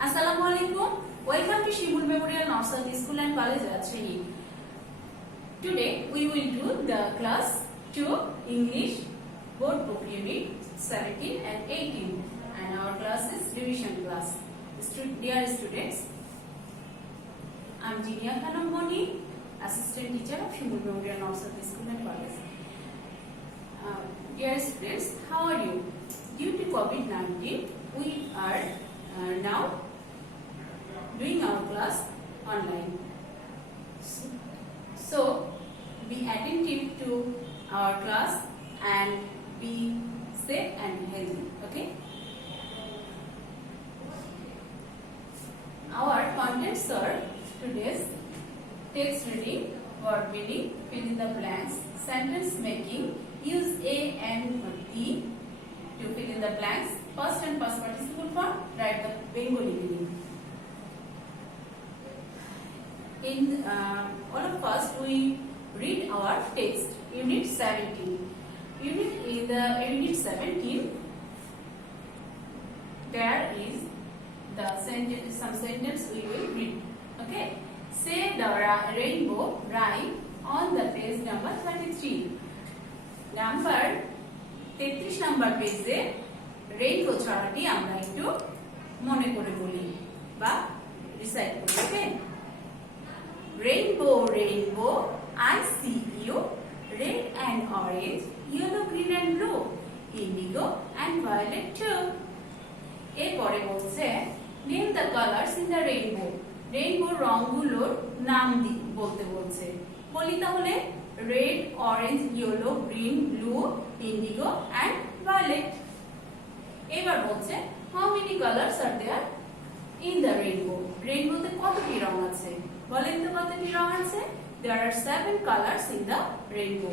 Assalamualaikum. Welcome to Shibul Memorial Nursery School and College Rajshahi. Today we will do the class 2 English board book unit 17 and 18, and our class is revision class. Dear students, I am Jinia Khanam Moni, assistant teacher of Shibul Memorial Nursery School and College. Dear students, how are you? Due to COVID-19, we are now doing our class online. So be attentive to our class and be safe and healthy. Okay. Our contents are today's text reading, word meaning, fill in the blanks, sentence making, use a and the to fill in the blanks, past and past participle form, write the Bengali meaning. In all of us, we read our text, Unit 17. In the Unit 17, there is some sentence we will read. Okay. Say the rainbow rhyme on the page number 33. Number 33 number page rainbow ছড়াটি আমরা একটু মনে করে বলি বা recite করি। Okay, rainbow rainbow I see you, red and orange, yellow green and blue, indigo and violet too. এরপরে বলছে name the colours in the rainbow, রেইনবোর রংগুলোর নাম বলতে বলছে। বলি তাহলে red, orange, yellow, green, blue, indigo and violet. এবার বলছে how many colours are there in the rainbow, রেইনবোতে কতটি রং আছে? বলেন তো কতটি রং আছে? There are 7 colours in the rainbow.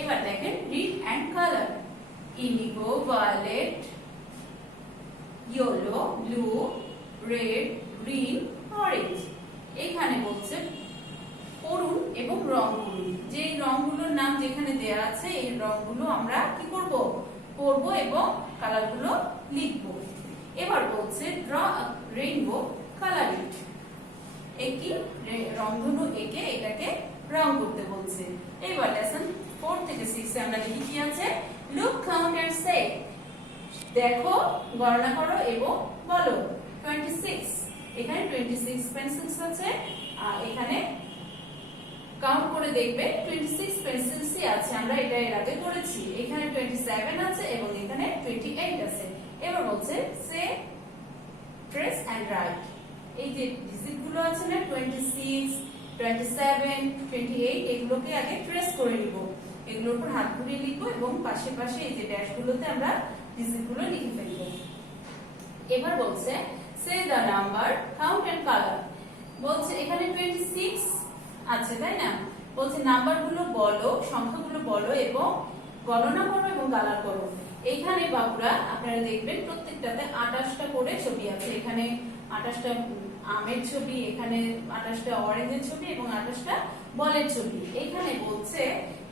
এবার দেখেন read and colour, indigo, violet, yellow, blue, red, green, orange. এখানে বলছে পড়ুন এবং রং করুন। যে রংগুলোর নাম যেখানে দেয়া আছে এই রংগুলো আমরা কি করব? পড়বো এবং কালারগুলো লিখবো। এবার বলছে draw a rainbow, colour it, একটি রংধনু এঁকে এটাকে রং করতে বলছে। এবার লেসন 4 থেকে 6 এ আমরা লিখি কি আছে? লুক, কাউন্ট এন্ড সে, দেখো, গণনা করো এবং বলো। 26, এখানে 26 পেন্সিলস আছে, এখানে কাউন্ট করে দেখবে 26 পেন্সিলসই আছে, আমরা এটা এর আগে করেছি। এখানে 27 আছে এবং এখানে 28 আছে। এবার বলছে সে ট্রেস এন্ড রাইট, এই যে ডিজিট গুলো আছে না 26, 27, 28, এগুলোকে আগে ট্রেস করে নিব। এগুলোর উপর হাত ঘুরিয়ে লিখব এবং পাশে পাশে এই যে ড্যাশ গুলোতে আমরা ডিজিট গুলো লিখে ফেলব। এবার বলছে say the number, count and colour, বলছে এখানে 26 আছে তাই না? বলছে নাম্বারগুলো বলো, সংখ্যাগুলো বলো এবং গণনা করো এবং কালার করো। এইখানে বাবুরা আপনারা দেখবেন প্রত্যেকটাতে 28টা করে ছবি আছে। এখানে 28টা আমের ছবি, এখানে 28টা অরেঞ্জের ছবি এবং 28টা বলের ছবি। এখানে বলছে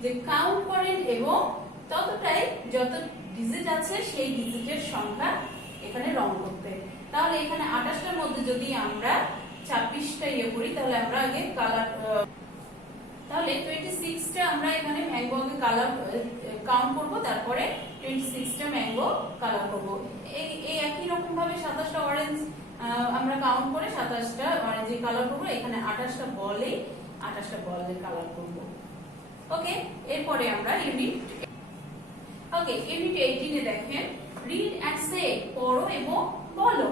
যে কাউন্ট করেন এবং ততটাই যত ডিজিট আছে সেই ডিজিটের সংখ্যা এখানে রং করতে। তাহলে এখানে 28টার মধ্যে যদি আমরা 26টা ইয়ে করি তাহলে আমরা আগে কালার, তাহলে 26টা আমরা এখানে ম্যাঙ্গো আগে কালার কাউন্ট করব, তারপরে 26টা ম্যাঙ্গো কালার করব। এই একই রকম ভাবে 27টা অরেঞ্জ আমরা কাউন্ট করে 27টা অরেঞ্জে কালার করব। এখানে 28টা বলে 28টা বলের কালার করব। ওকে, এরপরে আমরা ইউনিট 18 এ দেখেন রিড এন্ড সে, পড়ো এবং বলো।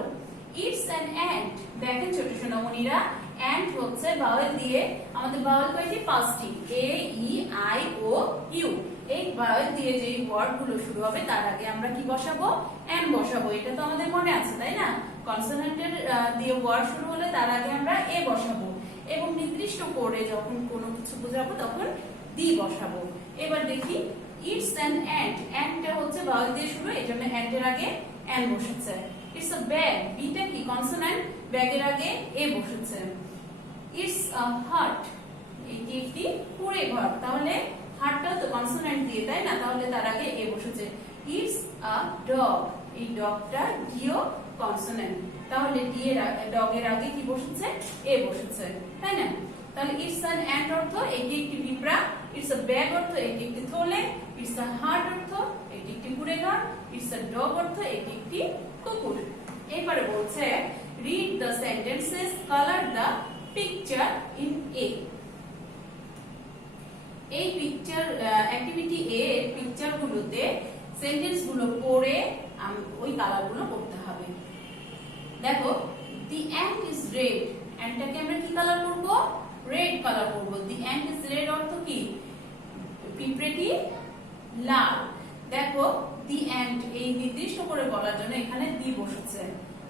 ইটস অ্যান অ্যান্ট, দেখেন ছোট সোনামণিরা, অ্যান্ট হচ্ছে ভাওয়েল দিয়ে, আমাদের ভাওয়েল কয়টি? 5টি, এ ই আই ও ইউ। এই ভাওয়েল দিয়ে যে ওয়ার্ড গুলো শুরু হবে তার আগে আমরা কি বসাবো? অ্যান বসাবো। এটা তো আমাদের মনে আছে তাই না? কনসোনেন্টের দিয়ে ওয়ার্ড শুরু হলে তার আগে আমরা এ বসাবো এবং নির্দিষ্ট করে যখন কোনো কিছু বোঝাবো তখন দি বসাবো। এবার দেখি ইটস অ্যান অ্যান্ট, অ্যান্টটা হচ্ছে ভাওয়েল দিয়ে শুরু, এজন্য অ্যান্টের আগে অ্যান বসেছে। ইটস আ ব্যাগ, বিটা কি? কনসোনেন্ট, ব্যাগের আগে এ বসেছে। ইটস আ হাট, এটি একটি কুঁড়ে ঘর, তাহলে হাটটাও তো কনসোনেন্ট দিয়ে তাই না? তাহলে তার আগে এ বসেছে। ইটস আ ডগ, এই ডগটা ডিও কনসোনেন্ট, তাহলে ডি এর ডগ এর আগে কি বসেছে? এ বসেছে, তাই না? তাহলে ইটস অ্যান অ্যান্ট অর্থ এটি একটি পিঁপড়া, ইটস আ ব্যাগ অর্থ এটি একটি থলে, ইটস আ হার্ট অর্থ এটি একটি কুড়েঘর, ইটস আ ডগ অর্থ এটি একটি কুকুর। এবারে বলছে read the sentences, colour the picture in a. এই পিকচার অ্যাক্টিভিটি এ এর পিকচার গুলোতে সেন্টেন্স গুলো পড়ে ওই কালার গুলো করতে হবে। দেখো, দি অ্যান্ট ইজ রেড, অ্যান্টটাকে আমরা কি কালার করব? রেড কালার করব। দি অ্যান্ট ইজ রেড অর্থ কি? পিঁপড়েটি লাল। দেখো, দি অ্যান্ট এই নির্দিষ্ট করে বলার জন্য এখানে দি বসেছে,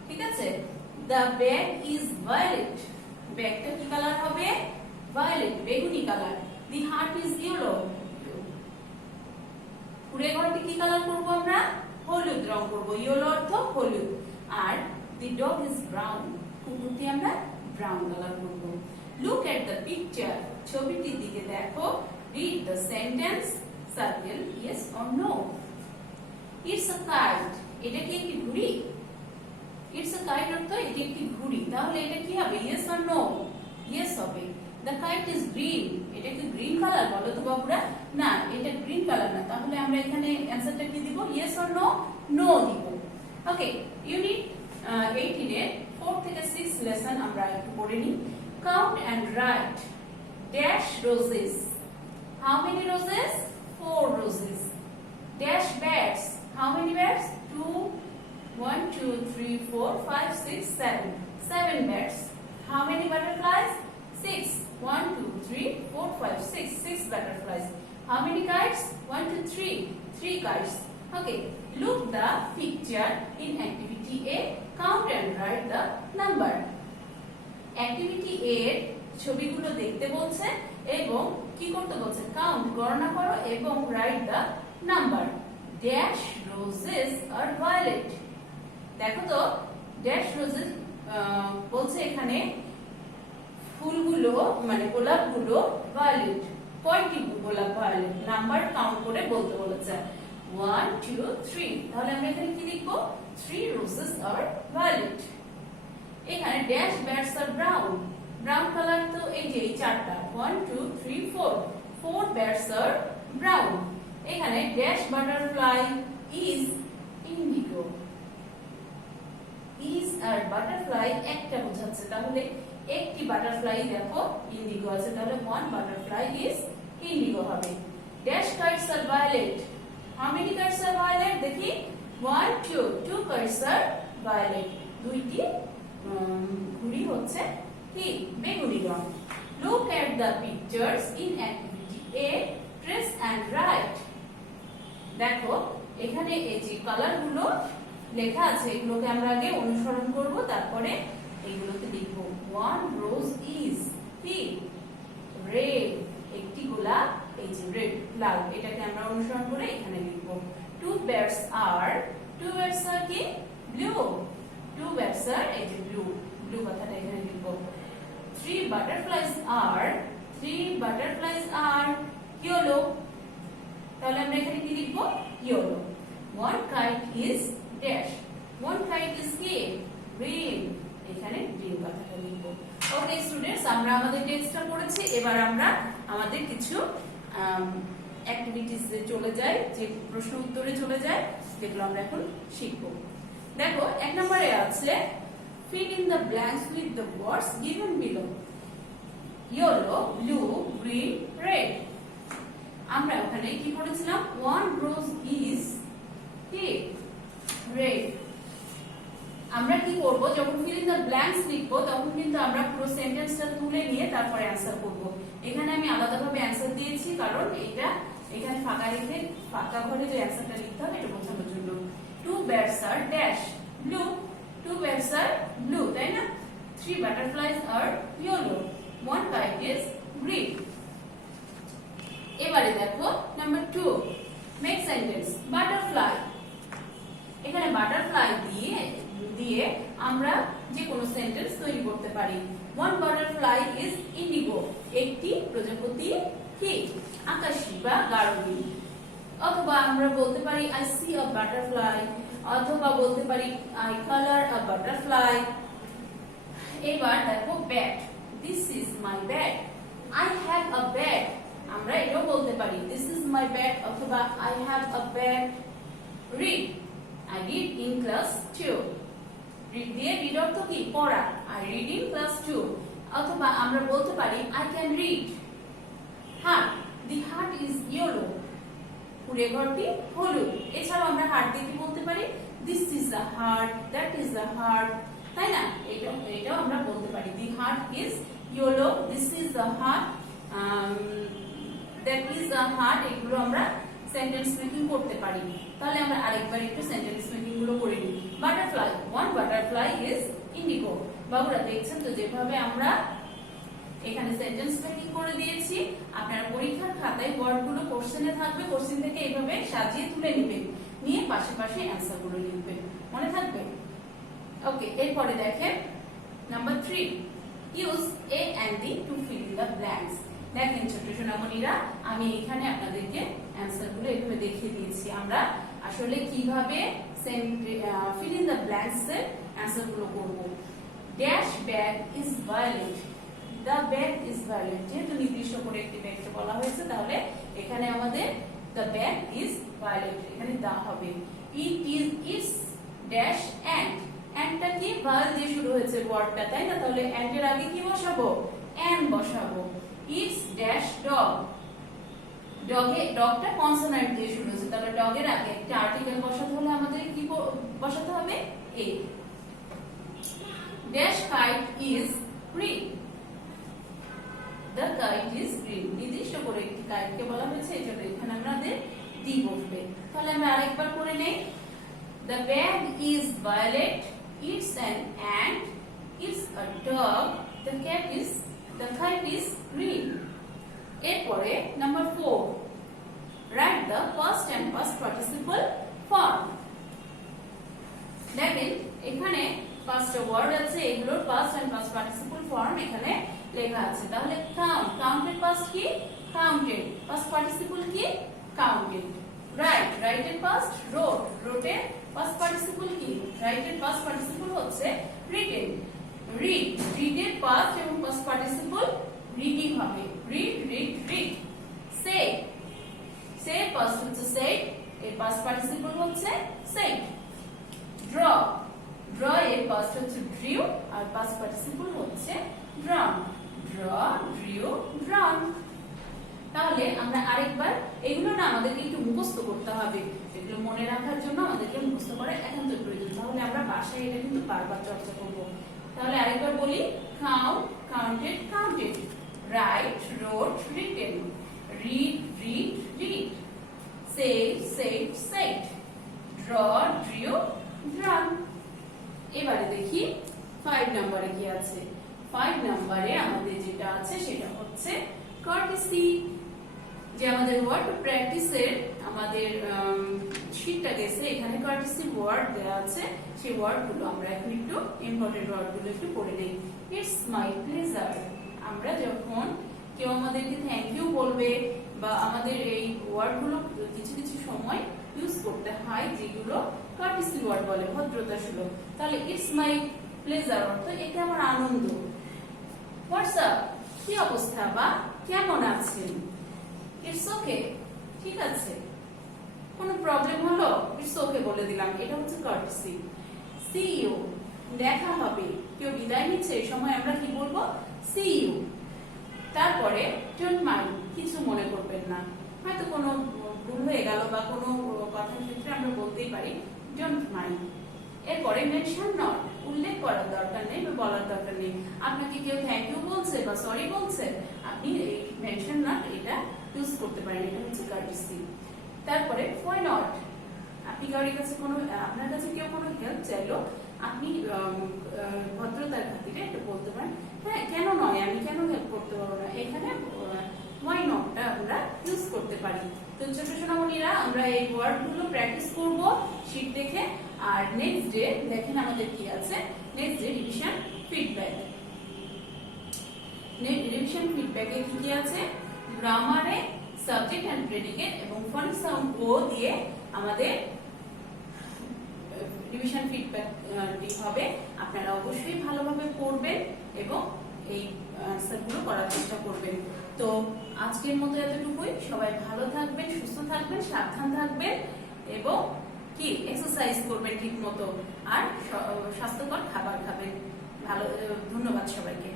ঠিক আছে? দ্য ব্যাগ ইজ ভায়োলেট, ব্যাগটা কি কালার হবে? ভায়োলেট, বেগুনি colour. The heart is yellow, কুড়েঘরটি কি কালার করব আমরা? হলুদ রং করব, ইয়েলো অর্থ হলুদ। আর দি ডগ ইজ ব্রাউন, কুকুরটি আমরা ব্রাউন কালার করব। লুক এট দ্য পিকচার, ছবিটির দিকে দেখো। Read the sentence, circle yes or no. It's a kite, এটা কি একটি ঘুড়ি? ইটস আ কাইট অর্থ এটি একটি ঘুড়ি, তাহলে এটা কি হবে? Yes or no? ইয়েস হবে। দ্য কাইট ইজ গ্রিন, এটা কি গ্রিন কালার? বলো তো বাবুরা। না, এটা গ্রিন কালার না, তাহলে আমরা এখানে অ্যানসারটা কি দিব? Yes or no? নো দিব। ওকে, ইউনিট 18 এর 4 থেকে 6 লেসন আমরা একটু পড়ে নিই। Count and write dash roses, how many roses? 4 roses. Dash bats, how many bats? 2 1 2 3 4 5 6 7 7 bats. How many butterflies? 6 1 2 3 4 5 6 6 butterflies. How many kites? 1 2 3 3 kites. Okay, look the picture in activity A, count and write the number. Activity A এর ছবিগুলো দেখতে বলছে এবং কি করতে বলছে? Count, গণনা করো এবং write the number. Dash roses are violet, দেখো তো ড্যাশ রোজেস বলছে এখানে ফুলগুলো মানে গোলাপগুলো ভায়োলেট। কয়টি গোলাপ ভায়োলেট? নাম্বার কাউন্ট করে বলতে বলেছে 1 2 3, তাহলে আমরা এখানে কি লিখবো? 3 roses are violet. এখানে dash bats are brown, brown colour তো এই যে এই চারটা 1 2 3 4 4 ব্যাটস আর ব্রাউন। এখানে dash butterfly is indigo, is are butterfly একটা বোঝাচ্ছে, তাহলে একটি বাটারফ্লাই দেখো ইন্ডিগো আছে, তাহলে 1 বাটারফ্লাই ইজ ইন্ডিগো হবে। Dash kites are violet, how many kites are violet? দেখি 1 2 2 কাইটস আর ভায়োলেট, দুইটি ঘুড়ি হচ্ছে কি বেগুনি রং। Look at the pictures in activity A, trace and write. দেখো এখানে এই যে কালার গুলো লেখা আছে এগুলোকে আমরা আগে অনুসরণ করব, তারপরে এইগুলোতে লিখব। 1 রোজ ইজ কি রেড, একটি গোলাপ এই যে রেড লাল, এটাকে আমরা অনুসরণ করে এখানে লিখব। 2 birds are, 2 birds are কি ব্লু, 2 birds are এই যে ব্লু, ব্লু কথাটা এখানে লিখব। 3 butterflies are, 3 butterflies are yellow, তাহলে আমরা এখানে কি লিখব? yellow. 1 kite is dash, 1 kite is কি green, এখানে green কথাটা লিখব। ওকে স্টুডেন্টস, আমরা আমাদের টেক্সটটা পড়েছি, এবার আমরা আমাদের কিছু অ্যাক্টিভিটিসে চলে যাই, যে প্রশ্ন উত্তরে চলে যাই, যেগুলো আমরা এখন শিখব। দেখো 1 নম্বরে আছে fill in the blanks with the words given below. Yellow, blue, green, red. আমরা ওখানে কি পড়েছিলাম? 1 rose is কি red. আমরা কি করব? যখন fill in the blanks লিখবো তখন কিন্তু আমরা পুরো সেন্টেন্সটা তুলে নিয়ে তারপরে অ্যানসার করব। এখানে আমি আলাদাভাবে অ্যানসার দিয়েছি কারণ এটা এখানে ফাঁকা রেখে ফাঁকা ঘরে যে অ্যানসারটা লিখতে হবে এটা বোঝানোর জন্য। 2 birds are dash blue, 2 birds are blue, তাই না? 3 butterflies are yellow, 1 kite is green. এবারে দেখো নাম্বার 2, মেক সেন্টেন্স। বাটারফ্লাই, এখানে বাটারফ্লাই দিয়ে আমরা যে কোনো সেন্টেন্স তৈরি করতে পারি। 1 butterfly is indigo, একটি প্রজাপতি কি আকাশী বা গাঢ় নীল। অথবা আমরা বলতে পারি I see a butterfly অথবা বলতে পারি আই কালার আ বাটারফ্লাই। এবার দেখো bat, this is my bat, I have a bat, আমরা এটাও বলতে পারি দিস ইজ মাই ব্যাট অথবা I have a bat. Read, I read in class 2, read দিয়ে রিড অর্থ কি পড়া, আই রিড ইন ক্লাস 2 অথবা আমরা বলতে পারি I can read. Heart, the heart is yellow, কুড়ে ঘরটি হলুদ। এছাড়াও আমরা হার্ট দিয়ে কি বলতে পারি this is a heart, that is a heart, তাই না? এটাও আমরা বলতে পারি দি heart is yellow, this is a heart, that is a heart. এগুলো আমরা সেন্টেন্স মেকিং করতে পারি। তাহলে আমরা আরেকবার একটু সেন্টেন্স মেকিং গুলো করে নিই। Butterfly, one butterfly is Indigo. বাবুরা দেখছেন তো যেভাবে আমরা এখানে সেন্টেন্স মেকিং করে দিয়েছি। আপনারা পরীক্ষার খাতায় ওয়ার্ডগুলো কোশ্চেনে থাকবে, কোশ্চেন থেকে এইভাবে সাজিয়ে তুলে নেবেন, নিয়ে পাশে পাশে অ্যান্সার গুলো লিখবেন, মনে থাকবে? ওকে, এরপরে দেখেন number 3, use A and D to fill in the blanks. দেখেন ছোট সোনামণিরা, আমি এখানে আপনাদেরকে অ্যান্সার গুলো এইভাবে দেখিয়ে দিয়েছি আমরা আসলে কিভাবে ফিল ইন দ্য ব্ল্যাঙ্কস এর অ্যান্সার গুলো করব। Dash bag is violet, the bag is violet, যেহেতু নির্দিষ্ট করে একটি ব্যাগকে বলা হয়েছে তাহলে এখানে আমাদের দ্য ব্যাগ ইজ ভায়োলেট, এখানে দা হবে। It is it's dash and, অ্যান্ডটা কি ভাল দিয়ে শুরু হয়েছে ওয়ার্ডটা, তাই না? তাহলে অ্যান্ড এর আগে কি বসাবো? অ্যান্ড বসাবো। ইটস ড্যাশ ডগ, ডগটা কনসোনেন্ট দিয়ে শুরু হয়েছে, তাহলে ডগের আগে একটা আর্টিকেল বসাতে হলে আমাদের কি বসাতে হবে? A. Dash kite is green, the kite is green, নির্দিষ্ট করে একটি কাইটকে বলা হয়েছে এই জন্য এখানে আমাদের ডি বসবে। তাহলে আমরা আরেকবার করে নেই। The bag is violet, it's an ant, it's a dog, the kite is green. এরপরে number 4, write the past and past participle form. দেখেন এখানে পাঁচটা ওয়ার্ড আছে, এগুলোর past and past participle form এখানে লেখা আছে। তাহলে count, counted past কি? counted, past participle কি? counted. write, write এর past wrote, wrote এর past participle কি? write এর past participle হচ্ছে written. read, read এর past এবং past participle reading হবে, read, read, read. say, say past হচ্ছে said, এর past participle হচ্ছে said. draw, draw এর past হচ্ছে drew আর past participle হচ্ছে drawn. draw, drew, drawn. তাহলে আমরা আরেকবার এগুলো না আমাদেরকে একটু মুখস্থ করতে হবে, এগুলো মনে রাখার জন্য আমাদেরকে মুখস্থ করার একান্ত প্রয়োজন। তাহলে আমরা বাসায় এটা কিন্তু বারবার চর্চা করব। তাহলে আরেকবার বলি, count, counted, counted, write, wrote, written, read, read, read, say, said, said, draw, drew, drawn. এবারে দেখি 5 নম্বরে কি আছে। 5 নম্বরে আমাদের যেটা আছে সেটা হচ্ছে courtesy। যে আমাদের ওয়ার্ড প্র্যাকটিসের আমাদের শীটটা গেছে, এখানে courtesy ওয়ার্ড দেওয়া আছে, সেই ওয়ার্ডগুলো আমরা এখন একটু ইম্পর্টেন্ট ওয়ার্ডগুলো একটু পড়ে নেই। ইটস মাই প্লেজার, আমরা যখন কেউ আমাদেরকে থ্যাংক ইউ বলবে বা আমাদের এই ওয়ার্ডগুলো কিছু কিছু সময় ইউজ করতে হয় যেগুলো courtesy ওয়ার্ড বলে, ভদ্রতা সুলভ। তাহলে ইটস মাই প্লেজার অর্থ এতে আমার আনন্দ। হোয়াটস আপ, কি অবস্থা বা কেমন আছেন? ইটস ওকে, ঠিক আছে, কোনো প্রবলেম হলো? ইটস ওকে বলে দিলাম, এটা হচ্ছে courtesy. সি ইউ, দেখা হবে, কেউ বিদায় নিচ্ছে এই সময় আমরা কি বলবো? See you. তারপরে ডোন্ট মাইন্ড, কিছু মনে করবেন না, হয়তো কোনো ভুল হয়ে গেল বা কোনো কথার ক্ষেত্রে আমরা বলতেই পারি ডোন্ট মাইন্ড। এরপরে মেনশন নট, উল্লেখ করার দরকার নেই বা বলার দরকার নেই। আপনাকে কেউ থ্যাংক ইউ বলছে বা সরি বলছে, আপনি এই মেনশন নট এটা ইউজ করতে পারেন, এটা হচ্ছে courtesy. তারপরে why not, আপনি কারোর কাছে কোনো আপনার কাছে কেউ কোনো হেল্প চাইলো, আপনি ভদ্রতার খাতিরে এটা বলতে পারেন হ্যাঁ কেন নয়, আমি কেন হেল্প করতে পারবো না, এখানে why not টা আমরা ইউজ করতে পারি। তো ছোট সোনামণিরা আমরা এই ওয়ার্ডগুলো প্র্যাকটিস করব শীট দেখে। আর নেক্সট ডে দেখেন আমাদের কি আছে, next day revision feedback. Revision ফিডব্যাকে কি কি আছে? গ্রামারে সাবজেক্ট এন্ড প্রেডিকেট এবং ফনিক সাউন্ড ও দিয়ে আমাদের রিভিশন ফিডব্যাকটি হবে। আপনারা অবশ্যই ভালোভাবে পড়বেন এবং এই আনসারগুলো করার চেষ্টা করবেন। তো আজকের মতো এতটুকুই। সবাই ভালো থাকবেন, সুস্থ থাকবেন, সাবধান থাকবেন এবং কি এক্সারসাইজ করবেন ঠিক মতো, আর স্বাস্থ্যকর খাবার খাবেন। ধন্যবাদ সবাইকে।